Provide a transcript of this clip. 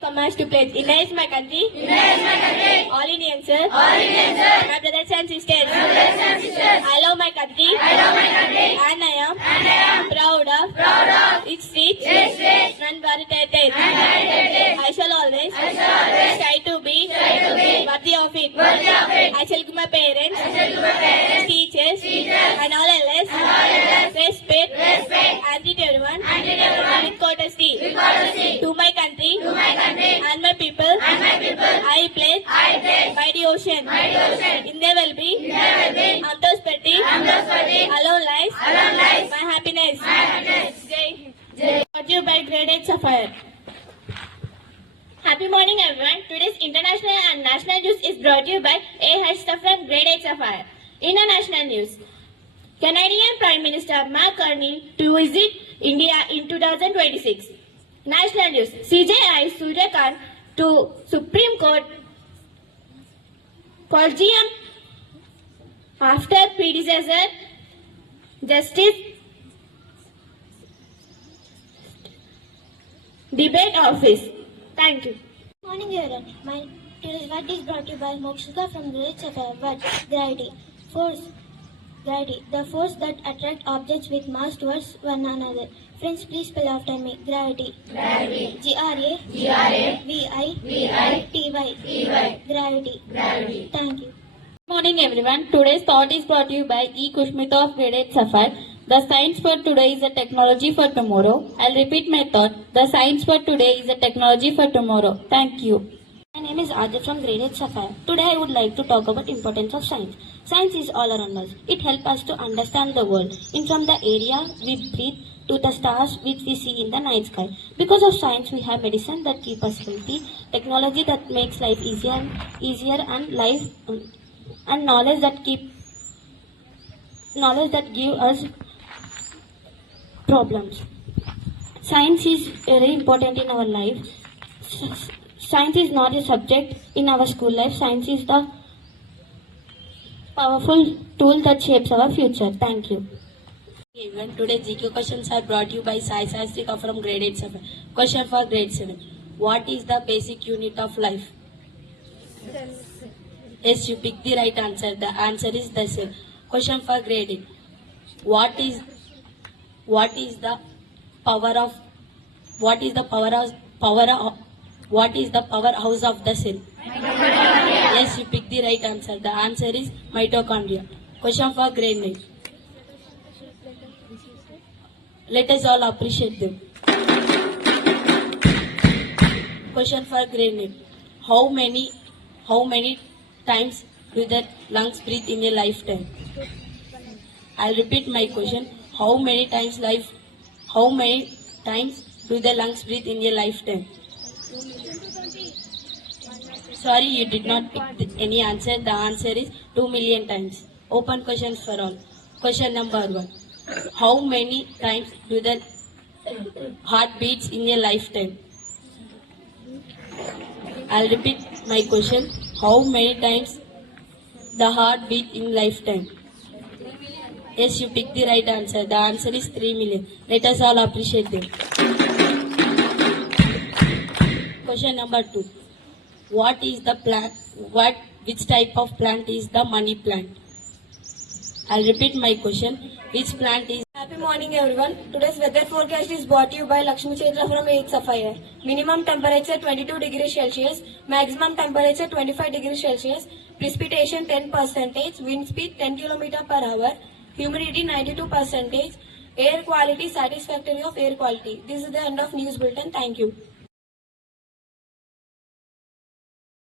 Commands to pledge. India is my country. India is my country. All Indians, sir. All Indians, sir. My brothers and sisters. My brothers and sisters. I love my country. I love my country. And I am. And I am Proud of. proud of its rich. its rich And varied heritage. and varied heritage. I shall always. I shall always try to be. try to be worthy of it. worthy of it. I shall give my parents. I shall give my parents, Teachers. teachers, And all elders. and all elders Respect. respect, And treat everyone. and treat everyone With courtesy. with courtesy. To my country. To my country And my people. and my people, I pledge. I pledge By the ocean. by the ocean. In their well-being. In their well-being. On prosperity. And prosperity. Alone lies. Alone lies My happiness. my happiness. Jai Hind. Jai. Brought to you by Grade VIII Seppire. Happy morning, everyone. Today's international and national news is brought to you by A. Stuff from Grade VIII Seppire. International news. Canadian Prime Minister Mark Carney to visit India in 2026. National news. CJI Surya Khan to Supreme Court Collegium after predecessor Justice Debate Office. Thank you. Morning, everyone. My today's word is brought to you by Mokshika from Grade Seppire. Word gravity. Force. Gravity. The force that attracts objects with mass towards one another. Friends, please spell after me. Gravity. Gravity. G-R-A. G-R-A. V-I. V-I. T-Y. T-Y. Gravity. Gravity. Thank you. Good morning, everyone. Today's thought is brought to you by E. Kushmita of Grade VIII Seppire. The science for today is a technology for tomorrow. I'll repeat my thought. The science for today is a technology for tomorrow. Thank you. My name is Adya from Grade VIII Seppire. Today I would like to talk about importance of science. Science is all around us. It helps us to understand the world. In from the area we breathe to the stars which we see in the night sky. Because of science we have medicine that keep us healthy, technology that makes life easier and life and knowledge that give us problems. Science is very important in our life. Science is not a subject in our school life. Science is the powerful tool that shapes our future. Thank you. Everyone, today's GQ questions are brought to you by Sai Sastrika from Grade 8 7. Question for Grade 7. What is the basic unit of life? Yes, you pick the right answer. The answer is the cell. Question for Grade 8. What is the powerhouse of the cell? Yes, you pick the right answer. The answer is mitochondria. Question for Grade 9. Let us all appreciate them. Question for Grade 9. How many times do the lungs breathe in a lifetime? I'll repeat my question. How many times do the lungs breathe in a lifetime? Sorry, you did not pick any answer. The answer is 2 million times. Open questions for all. Question number 1. How many times do the heart beats in a lifetime? I'll repeat my question. How many times the heart beats in lifetime? Yes, you picked the right answer. The answer is 3 million. Let us all appreciate them. Question number 2. What is the plant? Which type of plant is the money plant? I'll repeat my question. Which plant is? Happy morning, everyone. Today's weather forecast is brought to you by Lakshmi Chaitra from 8 Sapphire. Minimum temperature 22 degrees Celsius, maximum temperature 25 degrees Celsius, precipitation 10%, wind speed 10 km per hour, humidity 92%, air quality satisfactory of air quality. This is the end of news bulletin. Thank you.